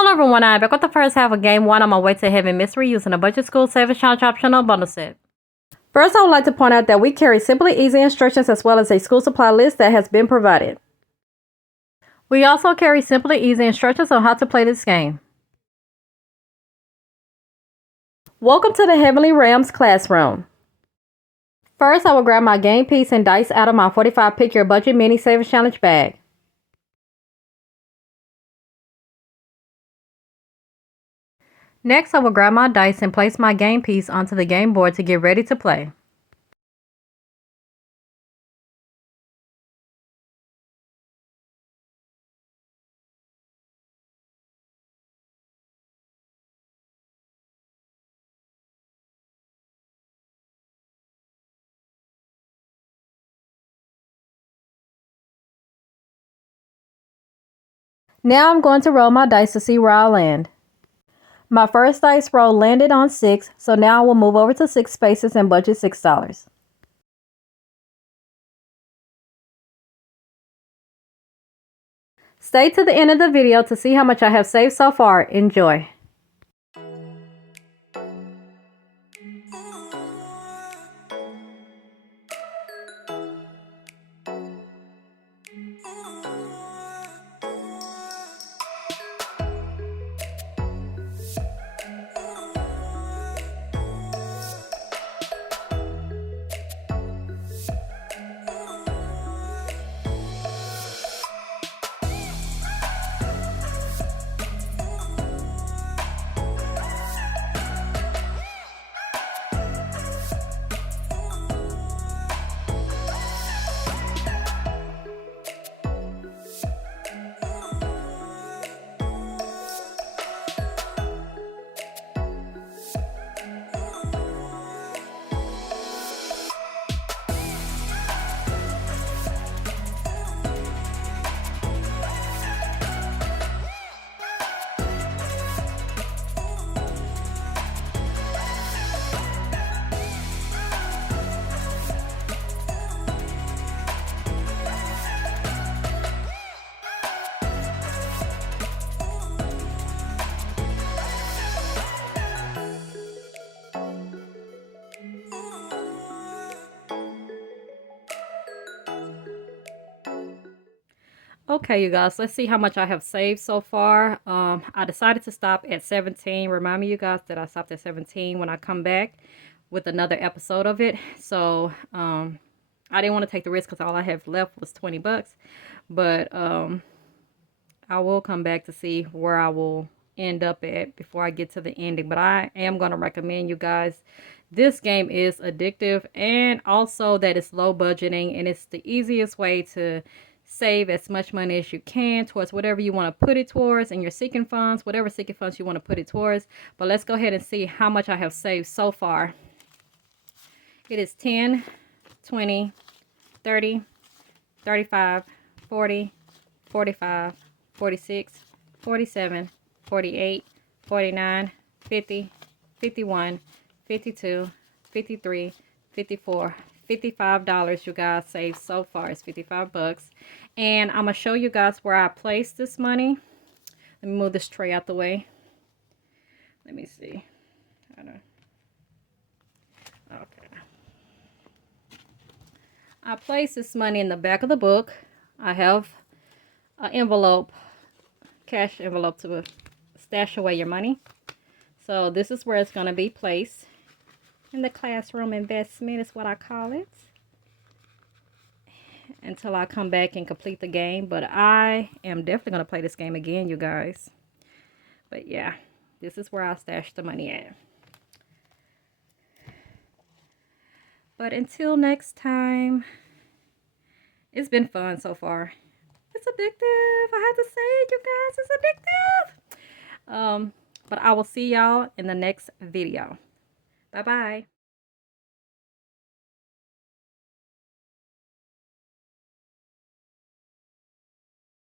Hello everyone, I'm back with the first half of Game 1 on my way to Heaven Mystery using a Budget School Savings Challenge optional bundle set. First, I would like to point out that we carry simply easy instructions as well as a school supply list that has been provided. We also carry simply easy instructions on how to play this game. Welcome to the Heavenly Realms classroom. First, I will grab my game piece and dice out of my 45 Pick Your Budget Mini Savings Challenge bag. Next, I will grab my dice and place my game piece onto the game board to get ready to play. Now I'm going to roll my dice to see where I'll land. My first dice roll landed on 6, so now I will move over to 6 spaces and budget $6. Stay to the end of the video to see how much I have saved so far. Enjoy. Okay, you guys, let's see how much I have saved so far. I decided to stop at 17. Remind me, you guys, that I stopped at 17 when I come back with another episode of it. So, I didn't want to take the risk because all I have left was 20 bucks. But, I will come back to see where I will end up at before I get to the ending. But I am going to recommend you guys. This game is addictive and also that it's low budgeting and it's the easiest way to save as much money as you can towards whatever you want to put it towards in your sinking funds, whatever sinking funds you want to put it towards. But let's go ahead and see how much I have saved so far. It is 10, 20, 30, 35, 40, 45, 46, 47, 48, 49, 50, 51, 52, 53, 54, $55 you guys saved so far. It's 55 bucks. And I'm going to show you guys where I placed this money. Let me move this tray out the way. Let me see. Okay. I placed this money in the back of the book. I have an envelope, cash envelope to stash away your money. So this is where it's going to be placed. In the classroom investment is what I call it. Until I come back and complete the game. But I am definitely going to play this game again, you guys. But yeah, this is where I stashed the money at. But until next time, it's been fun so far. It's addictive. I have to say, you guys, it's addictive. But I will see y'all in the next video. Bye-bye.